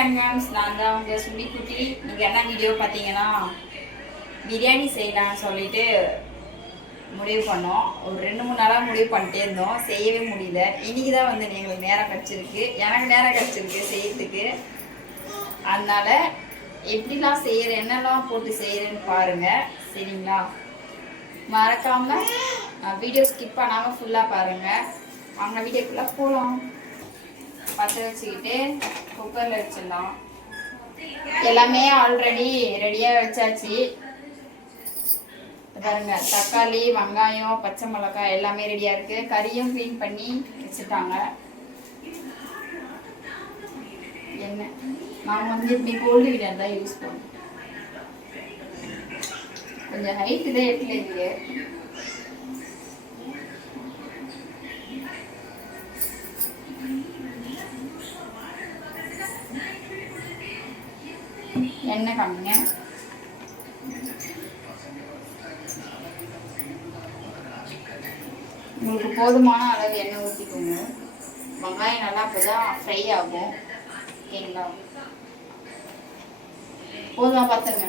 தங்கம்ஸ் நான் தான் உங்கள் சுண்டிக்குட்டி நீங்கள் என்ன வீடியோ பார்த்தீங்கன்னா பிரியாணி செய்யலாம் சொல்லிட்டு முடிவு பண்ணோம். ஒரு ரெண்டு மூணு நாளாக முடிவு பண்ணிட்டே இருந்தோம். செய்யவே முடியல. இன்றைக்கி தான் வந்து எங்களுக்கு நேரம் கிடச்சிருக்கு. எனக்கு நேரம் கிடச்சிருக்கு செய்யறதுக்கு. அதனால் எப்படிலாம் செய்கிற என்னெல்லாம் போட்டு செய்கிறேன்னு பாருங்கள் சரிங்களா? மறக்காமல் வீடியோ ஸ்கிப் பண்ணாமல் ஃபுல்லாக பாருங்கள் அவங்க வீடியோக்குள்ளே போகலாம் பற்ற வச்சுக்கிட்டு குக்கரில் வச்சிடலாம். எல்லாமே ஆல்ரெடி ரெடியாக வச்சாச்சு. பாருங்க தக்காளி வெங்காயம் பச்சை மிளகாய் எல்லாமே ரெடியாக இருக்கு. கறியும் க்ளீன் பண்ணி வச்சுட்டாங்க. என்ன? நான் வந்து இப்படி கோல்டு விடர் தான் யூஸ் பண்ணுவோம் கொஞ்சம் ஹைட்டு தான் எட்டில் இருக்கு எண்ணெய் காமிங்க உங்களுக்கு போதுமான அளவு எண்ணெய் ஊற்றிக்கோங்க வெங்காயம் நல்லா அப்போதான் ஃப்ரை ஆகும் ஓகேங்களா போதுமா பார்த்துங்க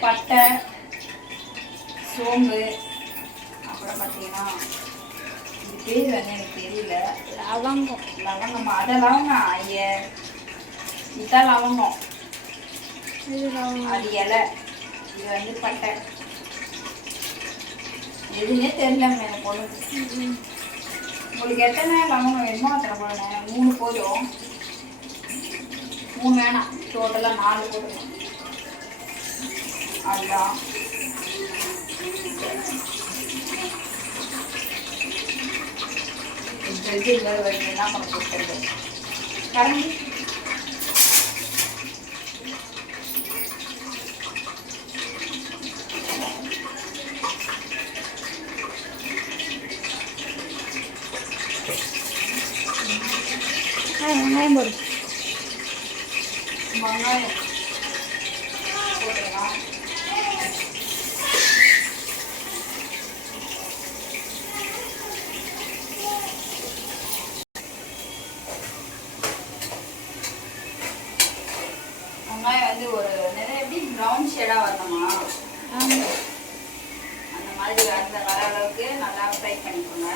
பட்டை சோம்பு அப்புறம் பார்த்தீங்கன்னா இது பேர் வந்து எனக்கு தெரியல லவங்கம் லவங்கம்மா அதை லவங்கம் ஐய இதான் லவங்கம் அது இலை. இது வந்து பட்டை. எதுவுமே தெரியல எனக்கு பொண்ணு உங்களுக்கு எத்தனை லவங்கம் வேணுமோ? அத்தனை போடுங்க மூணு போதும். மூணு வேணாம். டோட்டலாக நாலு போடுங்க அதுதான் இது என்ன பண்ண கொடுத்துருது கரண்டி. வெங்காயம் போடு வெங்காயம் வந்து ஒரு நிறைய எப்படி ப்ரௌன் ஷேடாக வரணுமா? அந்த மாதிரி வர அளவுக்கு நல்லா ஃப்ரை பண்ணிக்கோங்க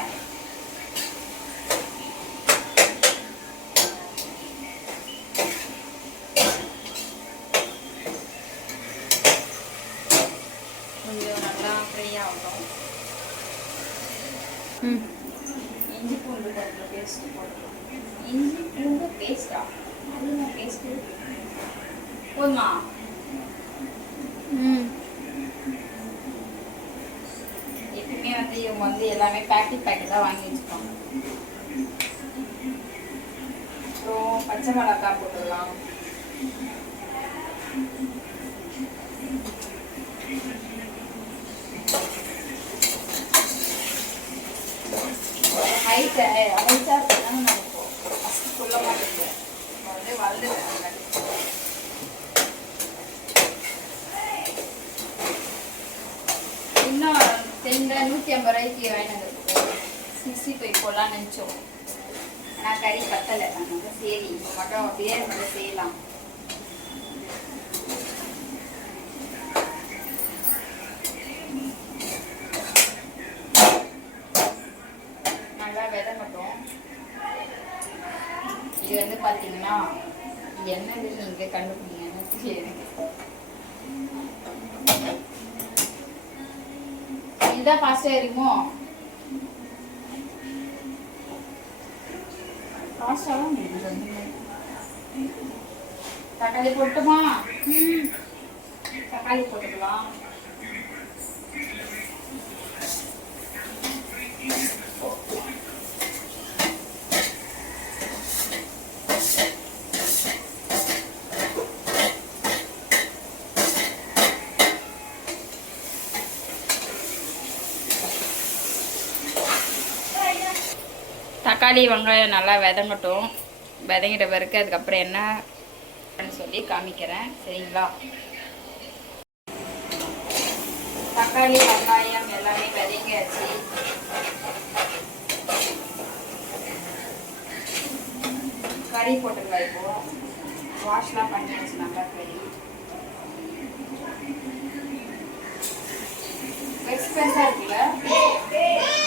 கொஞ்சம் நல்லா ஃப்ரை ஆகட்டும் ம் இஞ்சி பூண்டு கொஞ்சம் பேஸ்ட் போட்டுக்கலாம் இஞ்சி பூண்டு பேஸ்டா அதுவும் பேஸ்ட்டு போதுமா ம் எப்பயுமே வந்து இவங்க வந்து எல்லாமே பேக்கெட் பேக்கெட் தான் வாங்கி வச்சுப்பாங்க அப்புறம் பச்சை மிளகாய் போட்டுடலாம் ஹைட்டு ஹைட்டாக இருக்கணும் ஃபஸ்ட்டு சொல்ல மாட்டேங்குது வந்து வளர்ந்துட்டேன் இன்னும் தேங்காய் நூற்றி ஐம்பது ரூபாய்க்கு வாங்கினது சிக்ஸ்டி போய் போடலாம்னு நினச்சோம். ஆனால் கறி பத்தலை. அதனால சரி. மட்டும் அப்படியே மட்டும் செய்யலாம் நல்லா விதங்கட்டும் இது வந்து பார்த்தீங்கன்னா என்னது நீங்கள் கண்டுபிடிங்கன்னு எனக்கு இதுதான் ஃபாஸ்ட்டாக இருக்குமோ? ஃபாஸ்ட்டாக தக்காளி போட்டுமா தக்காளி போட்டுக்கலாம். தக்காளி வெங்காயம் நல்லா விதங்கட்டும். விதங்கிட்ட பிறகு அதுக்கப்புறம் என்ன சொல்லி காமிக்கிறேன். சரிங்களா? தக்காளி வெங்காயம் எல்லாமே விதங்கியாச்சு. கறி போட்டுக்கலாம் இப்போ. வாஷ்லாம் பண்ணியாச்சு நல்லா கறி. எக்ஸ்பென்ஸாக இருக்குல்ல?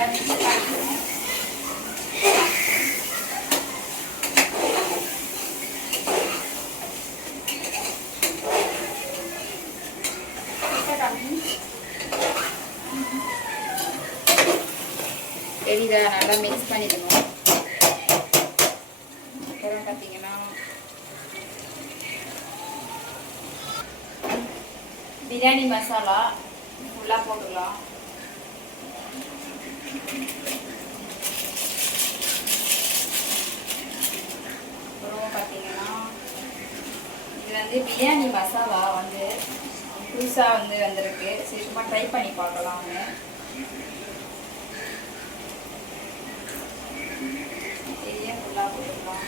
நல்லா மிக்ஸ் பண்ணிக்கணும் தெரியுதா நல்லா மிக்ஸ் பண்ணிக்கணும் அப்புறம் பார்த்தீங்கன்னா பிரியாணி மசாலா ஃபுல்லாக போட்டுக்கலாம் அப்புறம் பார்த்தீங்கன்னா இது வந்து பிரியாணி மசாலா வந்து புதுசாக வந்து வந்திருக்கு. சரி சும்மா ட்ரை பண்ணி பார்க்கலாம்னு. இதையே ஃபுல்லாக போட்டுக்கலாம்.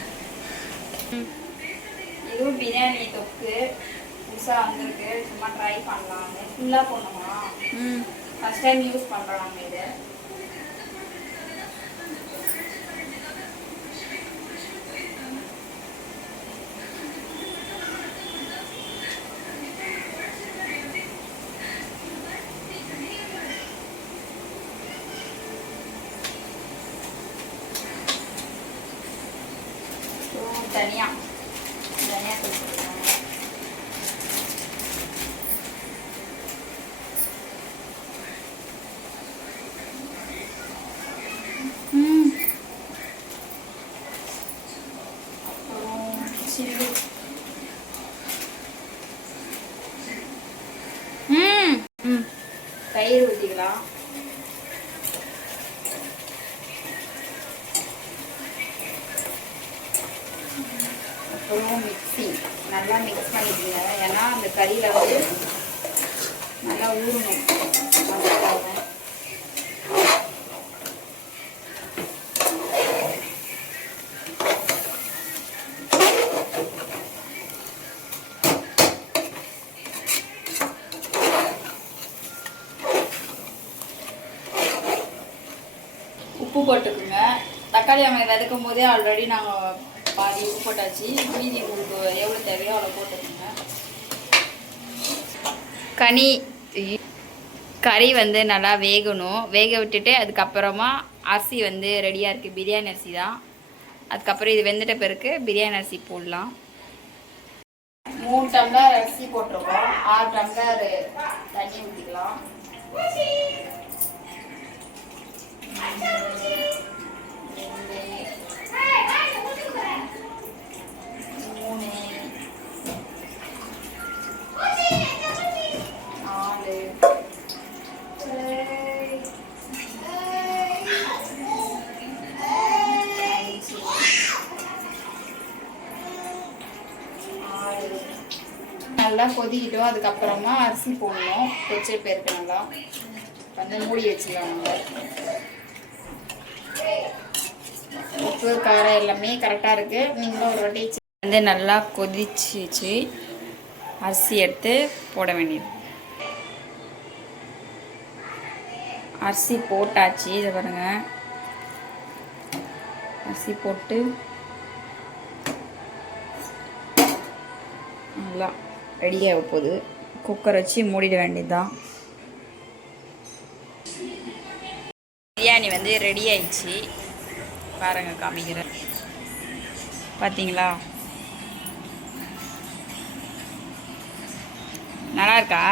இதுவும் பிரியாணி தொக்கு புதுசாக வந்திருக்கு. சும்மா ட்ரை பண்ணலாம்னு. ஃபுல்லாக போடணுமா? ம். ஃபஸ்ட் டைம் யூஸ் பண்ணுறோம் நம்ம இதை. தனியா. தனியா கொடுத்துருக்காங்க. ம். அப்புறம் ஊற்றிக்கலாம் அப்புறம் மிக்ஸி நல்லா மிக்ஸ் பண்ணிக்கோங்க. ஏன்னா அந்த கறியில் வந்து நல்லா ஊறணும். அதுக்காக உப்பு போட்டுக்குங்க. தக்காளி அவங்க வதக்கும் போதே ஆல்ரெடி நாங்கள் பாதி உப்பு போட்டாச்சு. மீதி உங்களுக்கு எவ்வளோ தேவையோ அவ்வளோ போட்டுக்குங்க. கனி கறி வந்து நல்லா வேகணும். வேக விட்டுட்டு அதுக்கப்புறமா அரிசி வந்து ரெடியாக இருக்குது பிரியாணி அரிசி தான். அதுக்கப்புறம் இது வெந்துட்ட பிறகு பிரியாணி அரிசி போடலாம். மூணு டம்ளர் அரிசி போட்டிருக்கோம். ஆறு டம்ளர் தண்ணி ஊற்றிக்கலாம் மூணு நல்லா கொதிக்கிட்டோம். அதுக்கப்புறமா அரிசி போடணும். கொச்சை பேருக்கு நல்லா வந்து மூடி வச்சுக்கலாம் நம்ம உப்பு காரம் எல்லாமே கரெக்டாக இருக்குது நீங்களும் ஒரு வாட்டி வந்து நல்லா கொதிச்சிச்சு. அரிசி எடுத்து போட வேண்டியது. அரிசி போட்டாச்சு. இதை பாருங்க. அரிசி போட்டு நல்லா ரெடியாக போகுது. குக்கர் வச்சு மூடிட வேண்டியதுதான். பிரியாணி வந்து ரெடி ஆயிடுச்சு. பாருங்க காமிக்கிறேன். பார்த்தீங்களா நல்லா இருக்கா?